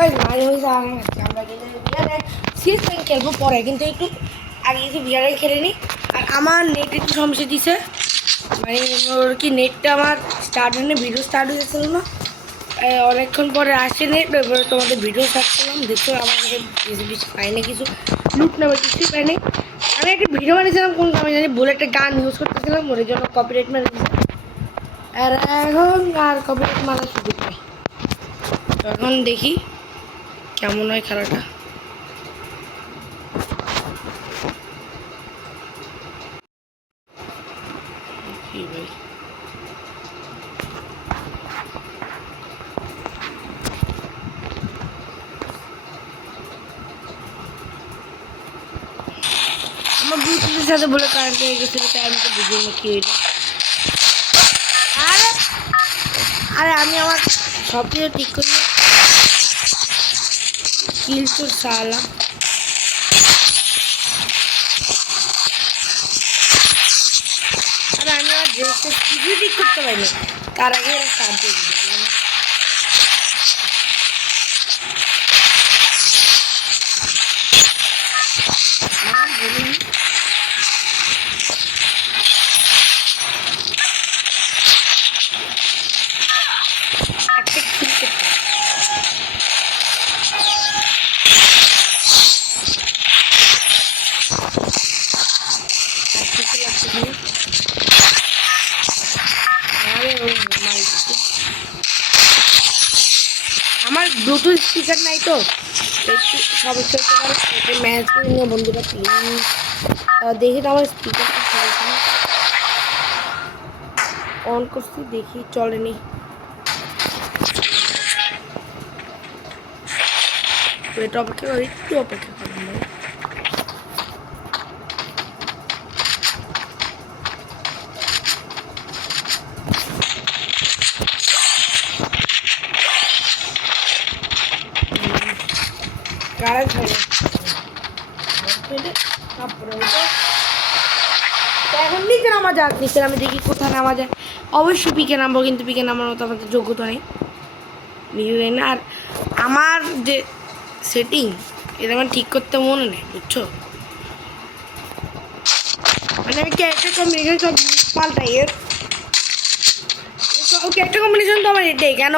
গাইস মানে হইছে আমরা কিন্তু বিয়ারে সিএস র্যাঙ্ক খেলবো পরে, কিন্তু একটু আগে কিছু বিয়ারে খেলে নিই। আর আমার নেট একটু সমস্যা দিছে, মানে ওর কি নেটটা আমার স্টার্ট হয়নি, ভিডিও স্টার্ট হয়েছিল না, অনেকক্ষণ পরে আসে নেট। এবারে তোমাদের ভিডিও স্টার্ট করলাম, দেখো আমার কাছে বেশি পাইনি, কিছু লুট নেবে কিছুই পাইনি। আমি একটা ভিডিও বানিয়েছিলাম, কোন আমি জানি বলে একটা গান ইউজ করতেছিলাম, ওর জন্য কপিরাইট মেরে দিয়েছে। আর এখন আর কপিরাইট মারার সুযোগ নেই। তো এখন দেখি কেমন হয় খেলাটা। কি ভাই আমার ব্লুটুথের সাথে বলে কারেন্ট হয়ে গেছিল, তাই আমি তো বুঝি না কি হইলো। আরে আরে আমি আমার সব কিছু ঠিক করি, কিল তো সালা। আরে আমি আমার ড্রেসটা কিছুই ঠিক করতে পারিনি, তার আগে এরা স্টার্ট দিয়ে দিল। আর বলুন একটা কিল করতে আমার ব্লুটুথ স্পিকার নাই তো একটু সমস্যা হতে পারে। ম্যাচ নিয়ে বন্ধুরা প্লিজ দেখি তো আমার স্পিকারটা অন করছি, দেখি চলেনি। তো এটা অপেক্ষা করি, একটু অপেক্ষা করুন ভাই। কারেন্ট হয় তারপরে এখন নিচে নামা যাক, নিচে আমি দেখি কোথায় নামা যায়। অবশ্যই পিকে নামবো, কিন্তু পিকে নামার মতো আমাদের যোগ্যতা নেই, নিজে যাই না। আর আমার যে সেটিং এটা আমার ঠিক করতে মনে নেই, বুঝছো? মানে আমি ক্যারেক্টার কম্বিনেশন সব পাল্টাই, এর ক্যারেক্টার কম্বিনেশন তো আমার এটাই, কেন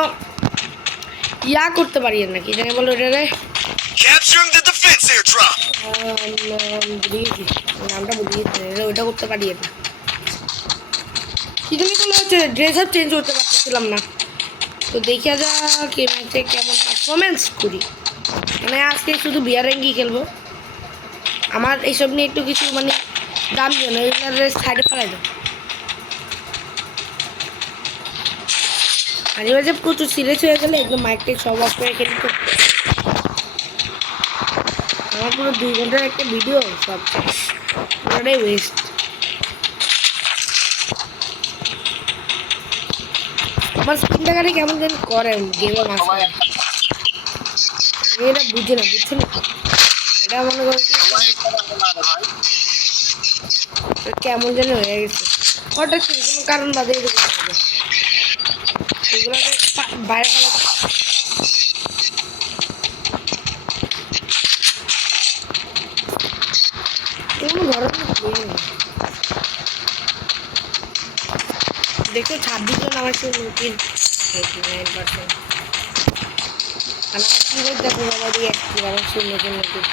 ইয়া করতে পারি নাকি জানি বলো এটারে নামটা বুঝিয়েছি, ওইটা করতে পারি না। কি জানি কোনো হচ্ছে ড্রেস আপ চেঞ্জ করতে পারতেছিলাম না। তো দেখা যাক এই ম্যাচে কেমন পারফরমেন্স করি। মানে আজকে শুধু বিয়ার র্যাঙ্কই খেলবো, আমার এইসব নিয়ে একটু কিছু মানে দাম দিও না, এগুলো সাইডে ফেলাই দাও। মাঝে মাঝে প্রচুর সিরিয়াস হয়ে গেলে একদম মাইকটাই সব অফ করে খেলি। তো আমার পুরো 2 ঘন্টার একটা ভিডিও সব পুরোটাই ওয়েস্ট। আমার স্ক্রিন টাকারে কেমন যেন করে গেমের মাঝখানে, এটা বুঝে না, বুঝছো না? এটা মনে করো কেমন যেন হয়ে গেছে হঠাৎ করে কোনো কারণ বাদে এরকম হবে। এগুলোকে বাইরে ফেলা এগুলো ঘরে দেখো 26 জন আমার সে নতুন 89%। আর আমার কি দেখো বাবা দিয়ে একটি আমার সে নতুন নতুন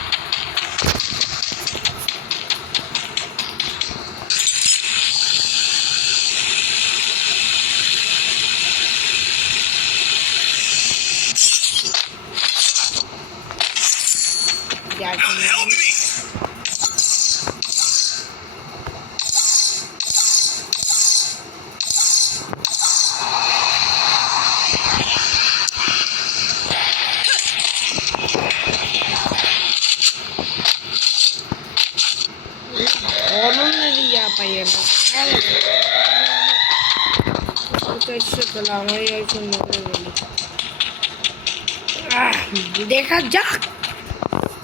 দেখা যাক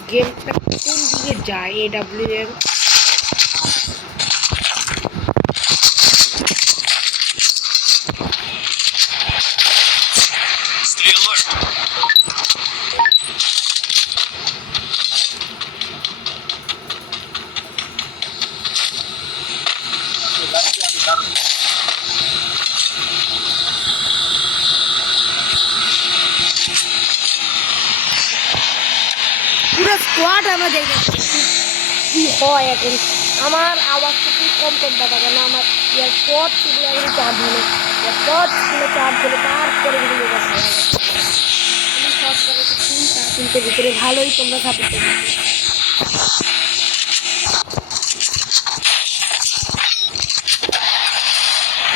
গেমটা কোন দিকে যায়। AWM স্কোয়াড আমরা দেখে কি হয় এখন। আমার আওয়াজটা খুব কম কম পাতা কেন আমার এয়ারপড সেগুলো এখন চার্জ হলো, এয়ারপড সেগুলো চার্জ হলো, তারপরে কিন্তু কথা আমি সব জায়গায় কিন্তু ভিতরে ভালোই তোমরা সাপোর্ট করবে।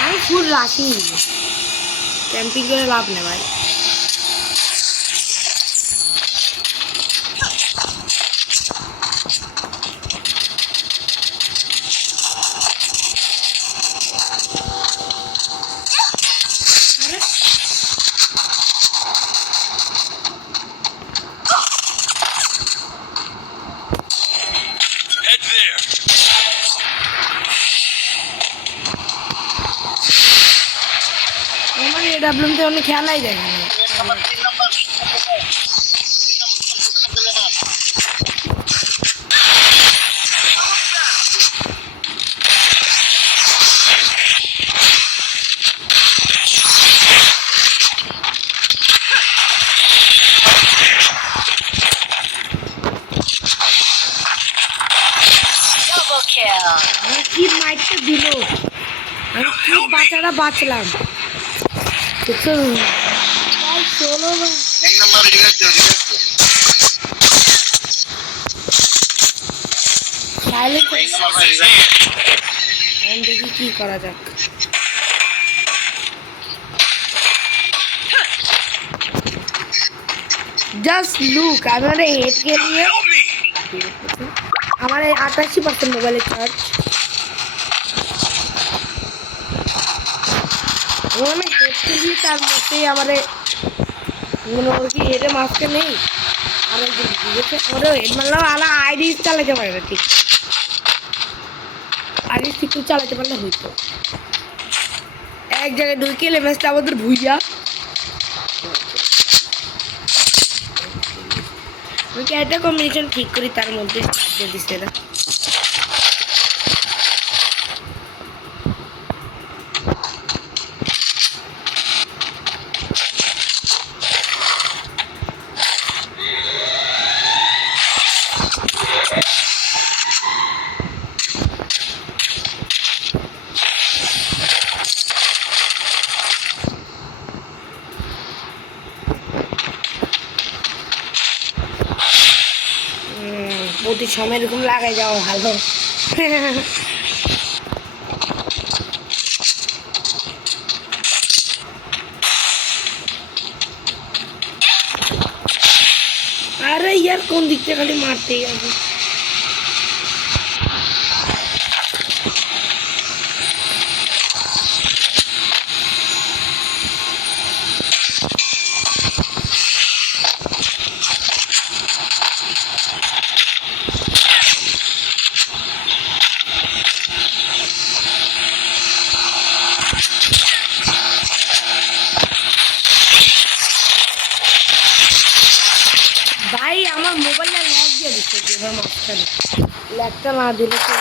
আমি ফুল রাখি, ক্যাম্পিং করে লাভ নেই ভাই। আমার এডাব্লিউতে অনেক খেলাই দেখে না। কি মাইকটা দিল, আমি কি বাচ্চারা বাঁচলাম। চলো দেখি কি করা যাক। জাস্ট লুক আমার হেড খেলিয়ে আমার 88% মোবাইলের চার্জ। আমি হেড খেলিয়ে তার মধ্যেই আমার মনে করি কি হেডে মাস্কে নেই, আর ওরা হেড মারলাম আলা আইডি চালাতে পারে না ঠিক, আইডি ঠিক চালাতে পারলে হইতো। এক জায়গায় ঢুকে লেমেসটা আমাদের ভুইয়া আমি একটা কম্বিনেশন ঠিক করি তার মধ্যে সাহায্য দিচ্ছে না। প্রতি সময় এরকম লাগাই যাওয়া ভালো। আরে ইয়ার কোন দিকটা খালি মারতেই আছে। ভাই আমার মোবাইলটা ল্যাগ দিয়ে দিচ্ছে যেভাবে মাঝখানে, ল্যাগটা না দিলে তো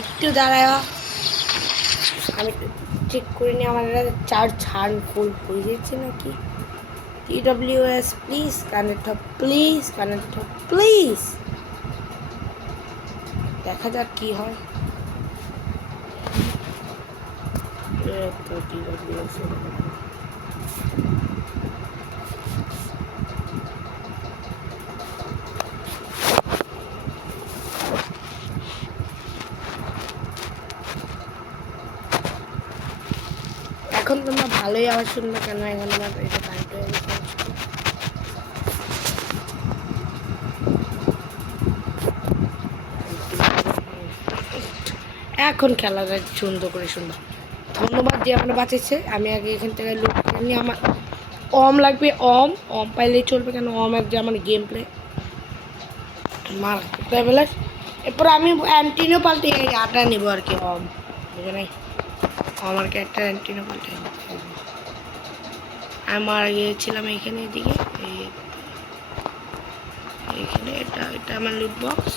একটু দাঁড়ায়। আমি চেক করে নিই আমার চার্জ ছাড় ফুল হয়ে যাচ্ছে নাকি। TWS প্লিজ কানেক্ট হও, প্লিজ কানেক্ট হও, প্লিজ। দেখা যাক কি হয়। TWS এখন তোমরা ভালোই আওয়াজ শুনবে কেন, এখন আমার এটা কানেক্ট হয়ে গেছে। এখন খেলাটা সুন্দর করে শুনবো। ধন্যবাদ যে আমার বাঁচেছে। আমি আগে এখান থেকে লুক নিয়ে আমার অম লাগবে, অম পাইলেই চলবে কেন, অম এক যে আমার গেম প্লে মার লেভেলে এরপর আমি অ্যান্টিনো পাল্টে আটা নিব আর কি বুঝে নাই আমার ক্যারেক্টার অ্যান্টিনো পাল্টে আমি মারা গিয়েছিলাম এইখানে এদিকে এইখানে এটা এটা আমার লুট বক্স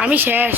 আমি শেষ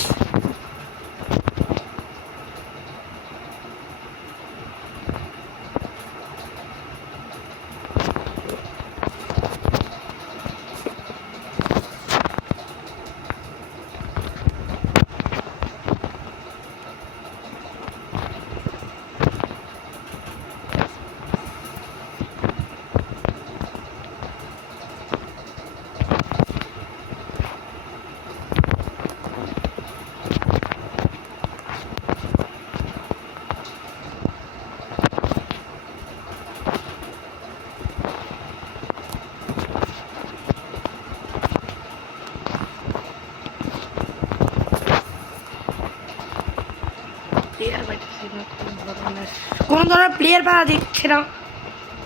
কোন ধরনের প্লেয়ার পাওয়া দিচ্ছে না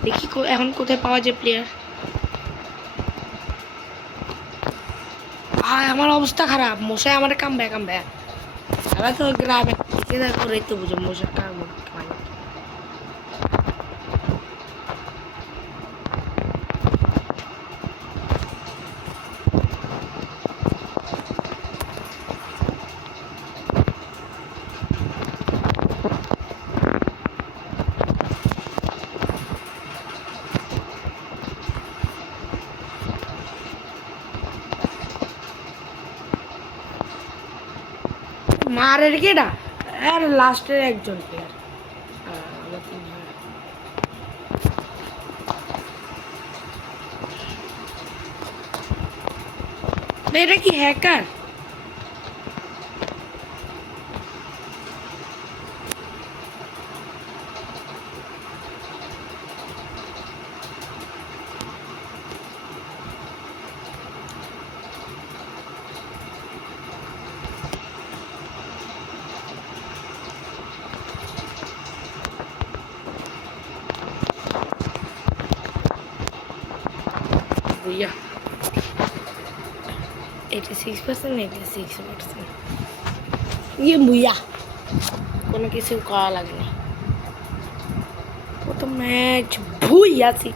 দেখি এখন কোথায় পাওয়া যায় প্লেয়ার আমার অবস্থা খারাপ মশাই আমার কামবে আমরা তো গ্রামে থেকে করে তো বুঝো মশার কাম মারের কেটা আর লাস্টের একজন প্লেয়ার এটা কি হ্যাকার भैया 86% 86% ये भैया কোনো কিছু করা লাগে না প্রথম ম্যাচ ভুইয়া 63+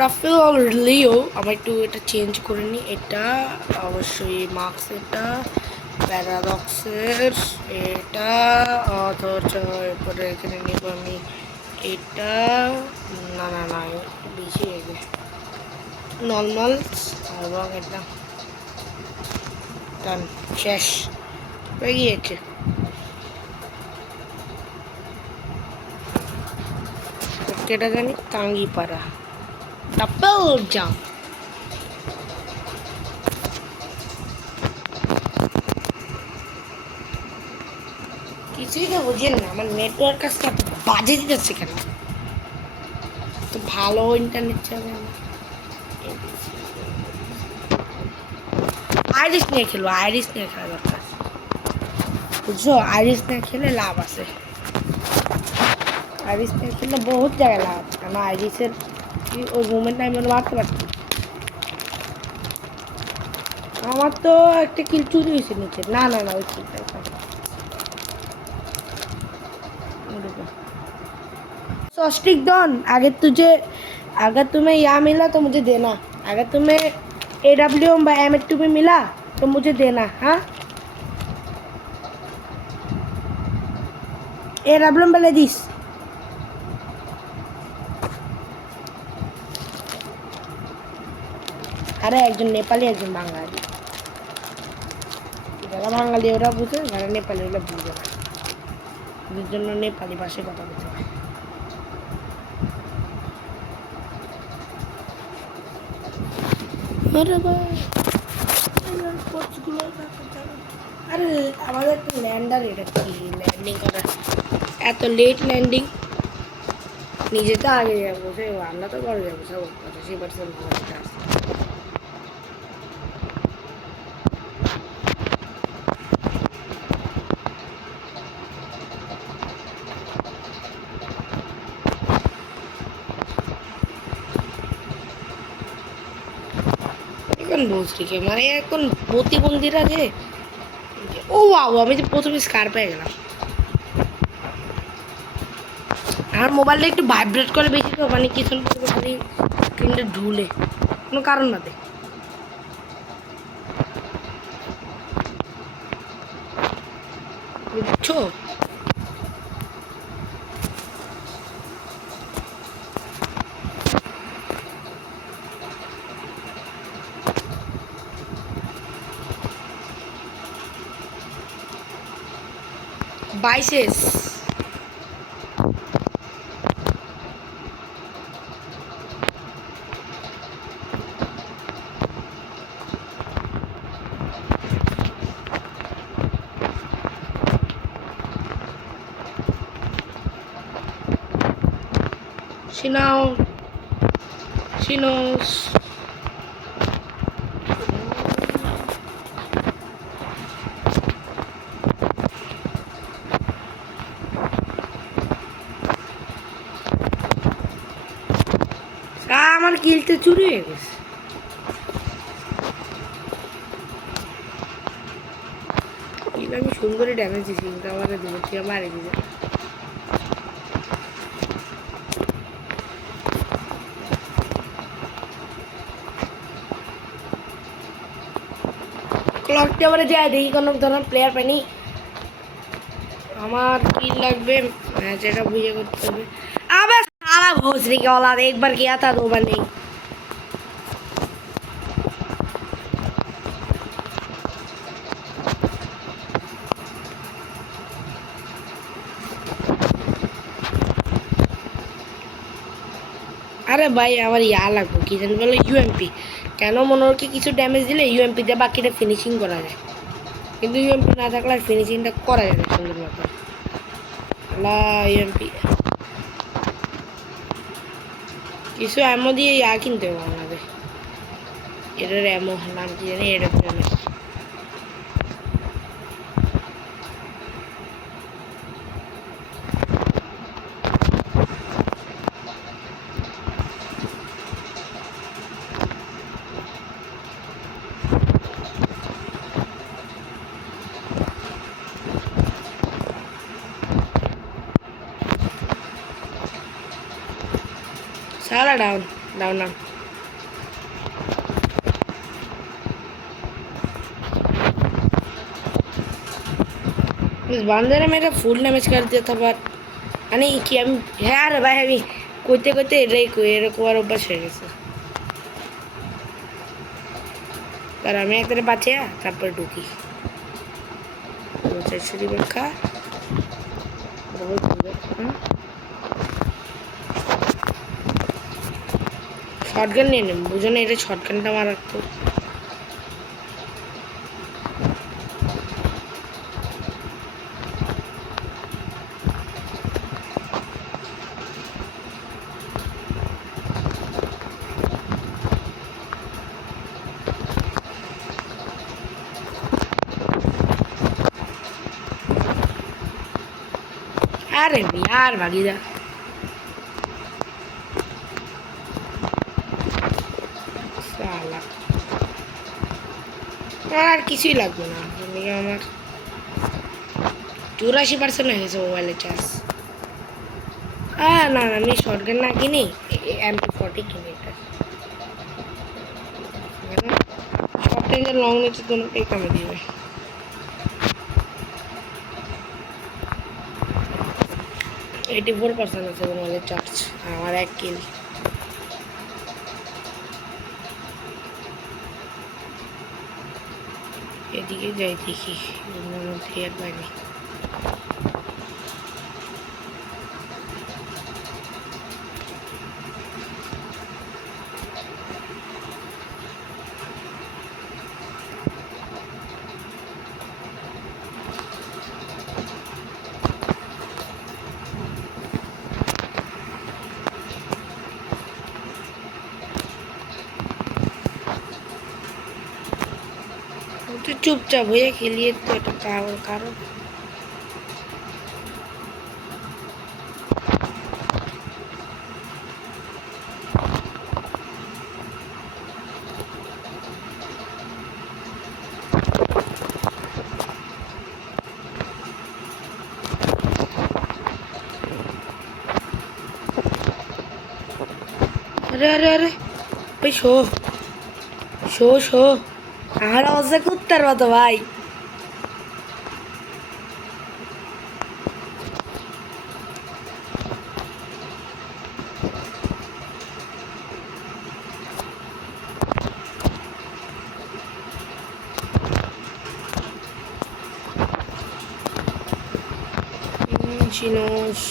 রাফেল লিও আমি একটু এটা চেঞ্জ করে নিই এটা অবশ্যই মার্কস এটা প্যারাডক্সের এটা অথচ এরপরে এখানে নিব আমি এটা না না না বেশি নর্মাল এবং এটা ডান শেষ হয়ে গিয়েছে এটা জানি টাঙ্গিপাড়া ডাবল জাম্প কিছুই তো বুঝেন না আমার নেটওয়ার্ক কাজটা বাজে দিতেছে কেন তো ভালো ইন্টারনেট চাবে আইরিস নিয়ে খেলবো আইরিস নিয়ে খেলা দরকার বুঝছো আইরিস নিয়ে খেলে লাভ আছে আইরিস নিয়ে খেললে বহুত জায়গায় লাভ কেন আইরিসের ওই মুভমেন্ট আমি মারতে পারছি আমার তো একটা কিল চুরি হয়েছে নিচে না না না ওই কিলটা सॉस्टिक डॉन अगर तुम्हें यहाँ मिला तो मुझे देना अगर तुम्हें AW M82 में मिला तो मुझे देना हाँ AW वाले दिस अरे একজন নেপালি একজন বাঙালি যারা বাঙালি ওরা বুঝে যারা নেপালি ওরা বুঝে না এর জন্য নেপালি ভাষায় কথা বলতে হয় আরে ভাই এর পোস্টগুলো আরে আমাদের তো ল্যান্ডার, এটা কি ল্যান্ডিং করা এত লেট ল্যান্ডিং? নিজে তো আগে যাবো, সে আমরা তো পরে যাবো, সব 85% আমাদের আছে। এখন বলছি কি মানে এখন প্রতিবন্ধীরা যে, ও বাবু আমি তো প্রথমে স্কার পেয়ে গেলাম। আমার মোবাইলটা একটু ভাইব্রেট করে বেশি, তো মানে কিছুক্ষণ পরে খালি স্ক্রিনটা ঢুলে কোনো কারণ না দে, বুঝছো? বাইশেস She now, she knows. আমার কিলতে চুরি হয়ে গেছে। কিল আমি সুন্দরই ড্যামেজ দিয়েছি, কিন্তু আমার দুটো থেকে মারি দিয়েছে। ক্লক টাওয়ারে যায় দেখি কোনো ধরনের প্লেয়ার পাইনি। আমার কিল লাগবে, ম্যাচ এটা বুঝে করতে হবে। আবার সারা ভোসরি के औलाद एक बार किया था 2 बार नहीं। আরে ভাই আমার ইয়া লাগবে কি জানি বলে, ইউএমপি। কেন মনে হয় কি কিছু ড্যামেজ দিলে ইউএমপি দিয়ে বাকিটা ফিনিশিং করা যায়, কিন্তু ইউএমপি না থাকলে আর ফিনিশিংটা করা যায় না সুন্দর মতো। ইউএমপি কিছু এমন দিয়ে ইয়া কিনতে হবে আমাদের, এটার এমন নাম কি জানি, এটা सारा डाउन डाउन डाउन। इस बंदे ने मेरा फुल डैमेज कर दिया था, पर अने कि हम यार भाई अभी कोते कोते रे को আর অভ্যাস হয়ে গেছে। তার আমি একবারে বাঁচে তারপর ঢুকি চারশো খা শর্টগান নিয়ে নেব, বুঝো না এটা শর্টগানটা মারার তো। अरे यार भागी जा, साला আর কিছুই লাগবে না, আমার 84% হয়ে গেছে মোবাইলের চার্জ। না না আমি শর্টগান না কিনি, MP40 কিনি। এটা শর্ট রেঞ্জের লং রেঞ্জের দুটোই কামে দিবে। 84% আছে মোবাইলের চার্জ, আমার 1 কিল। এদিকে যাই দেখি মধ্যে আর বাইরে। তুই চুপচাপ হয়ে খেলিয়ে তো একটা কারণ अरे अरे अरे भाई शो शो शो আমার অবস্থা কুত্তার মতো ভাই চিনোস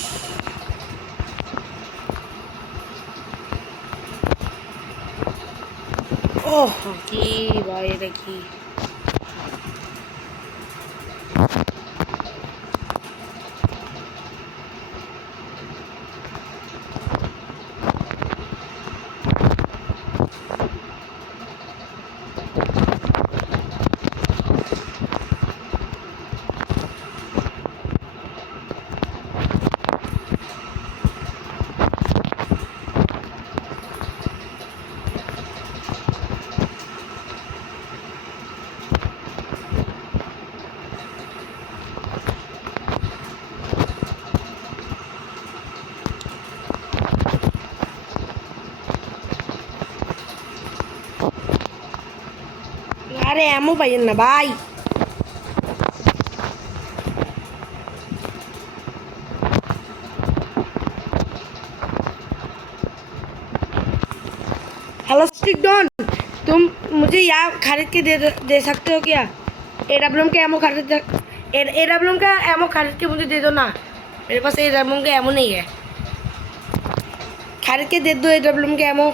ওহ কি ভাই এটা কি আরে এমন পাইয়েন না ভাই हेलो स्टिक डॉन तुम मुझे यहाँ खरीद के दे सकते हो क्या एडब्ल्यूएम का एमओ खरीद एडब्ल्यूएम का एमओ खरीद के मुझे दे दो ना मेरे पास एडब्ल्यूएम का एमओ नहीं है खरीद के दे दो एडब्ल्यूएम का एमओ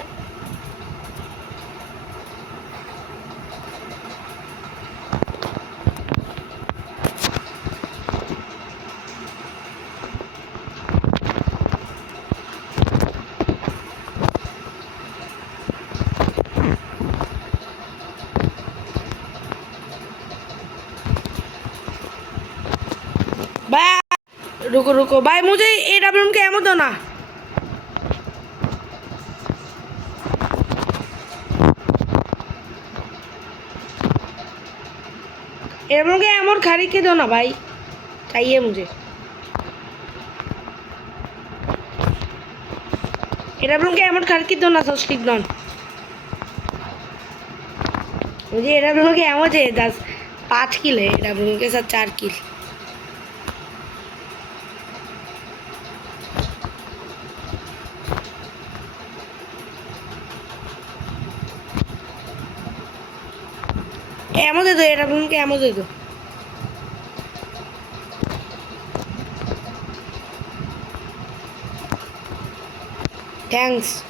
भाई रुको रुको भाई मुझे एडब्ल्यूएम का एमओ दो ना एडब्ल्यूएम का एमओ खरीद के दो ना भाई चाहिए मुझे एडब्ल्यूएम का एमओ खरीद के दो ना सो स्टिक डॉन मुझे एडब्ल्यूएम का एमओ चाहिए 5 किल है एडब्ल्यूएम के साथ 4 किल एमओ दे दो एडब्ल्यूएम के एमओ दे दो थैंक्स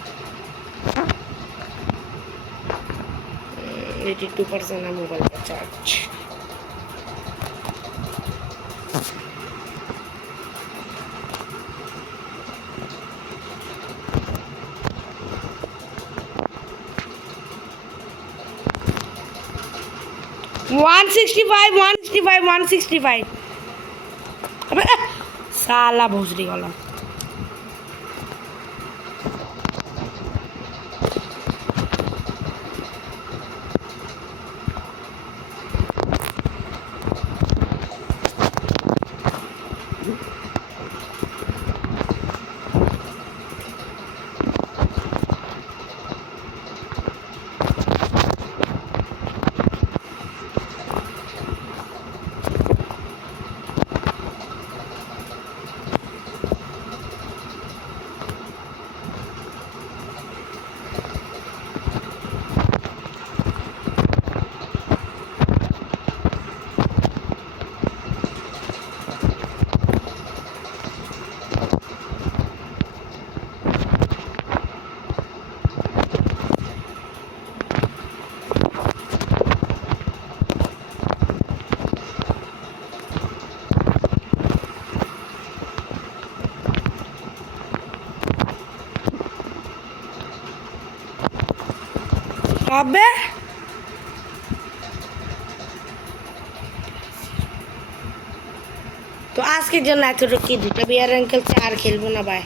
82% है मोबाइल का चार्ज वन सिक्सटी फाइव अबे साला भोसड़ी वाला अबे আজকের জন্য এতটুকু, দুটো বিয়ার অ্যাঙ্কেল আর খেলবো না, ভাই।